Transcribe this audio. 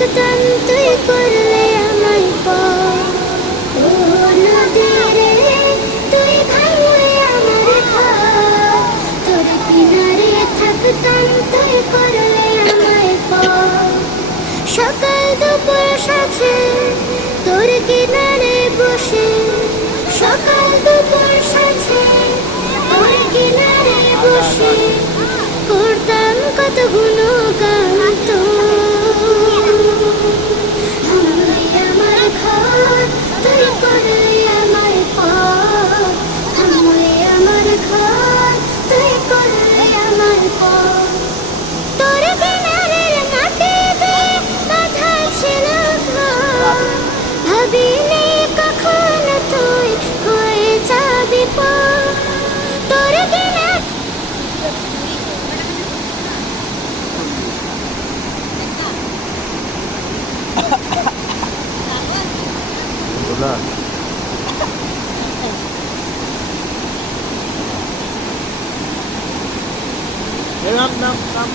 থাকতাম তুই করলে আমায় পর। ও নদী রে তুই ভাঙলে আমার ঘর, তোর কিনারে থাকতাম তুই করলে আমায় পর। সকাল দুপুর সাথে তোর কিনারে বসে, সকাল দুপুর সাথে তোর কিনারে বসে করতাম কত গুণগান তোর। ভাঙলে আমার ঘর তুই করলে আমায় পর, ভাঙলে আমার ঘর তুই করলে আমায় পর। তোর কিনারের মাটিতে বাঁধা ছিল ঘর, ভাবিনি কখনো তুই হয়ে যাবি পর। তোর কিনার না নাম নাম নাম